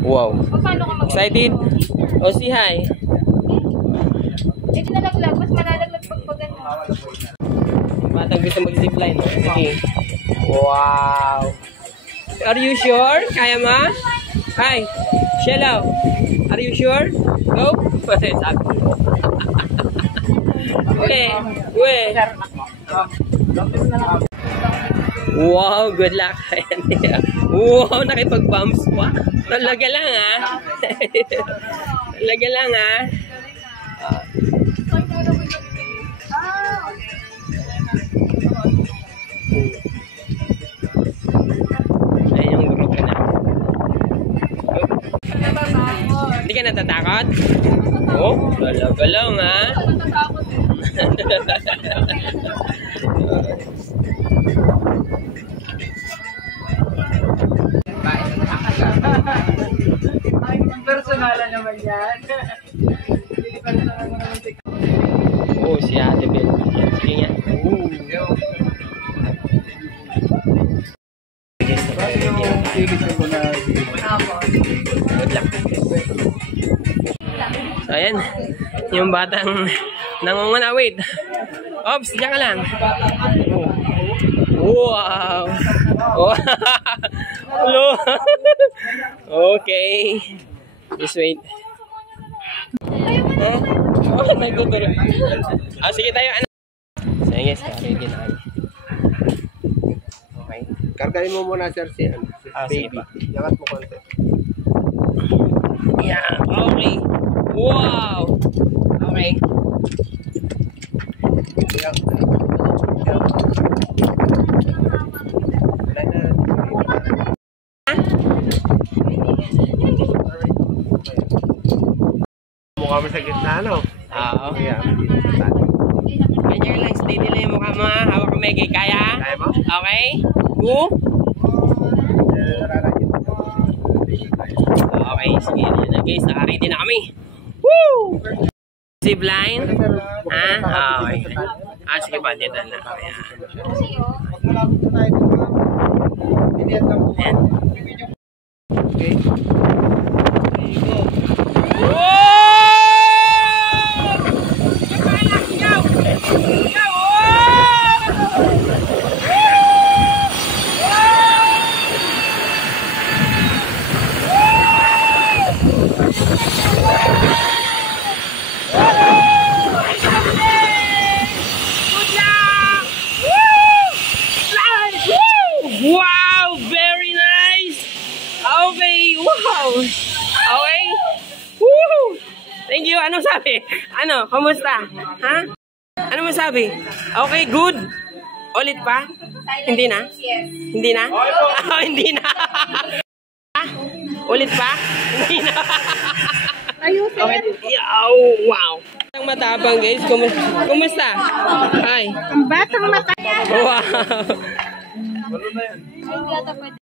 Wow. Excited? O, say hi. Eh, nalaglag. Mas malalaglag pag ano. Batang gusto mag-zipline. Sige. Wow. Are you sure? Kaya mo? Hi. Shello. Are you sure? Go? Sabi ko. Uwe. Wow, good luck. Wow, nakipag-bumps pa. Talaga lang ha. Talaga lang ha. Ayun yung group ka na. Hindi ka natatakot? Oh, talaga lang ha. Personala naman yan. Oh, si Ate Bel. Sige nga. Good luck. So, ayan. Yung batang nangunguna. Wait. Ops, diyan ka lang. Wow. Oh. Hello. Okay. Just wait. Oh, nagtuturo. Sige tayo. So, guys, ready na kami. Okay. Kargahin mo muna, sir, si baby. Yangat mo konti. Yeah, okay. Wow. Okay. Mukha mo sa gitna, no? Oo. Yeah. Ganyan lang, steady lang yung mukha mo ha. Hawak ko may kaya? Kaya mo? Okay. Go. Okay, sige na guys. Naka-ready na kami. Woo! Zipline? Ha? Okay. Sige pa, dito na. Ayan. Okay. Wow, very nice. Okay, wow. Okay. Woo! Thank you. Anong sabi? Ano? Kamusta? Ha? Ano mo sabi? Okay, good. Ulit pa? Hindi na? Hindi na? Oh, hindi na. Ulit pa? Hindi na. Ayusin. Okay. Oh, wow. Ang matapang guys. Kumusta? Hi. Ang batang mata. Wow. Ay, hindi ata pwede.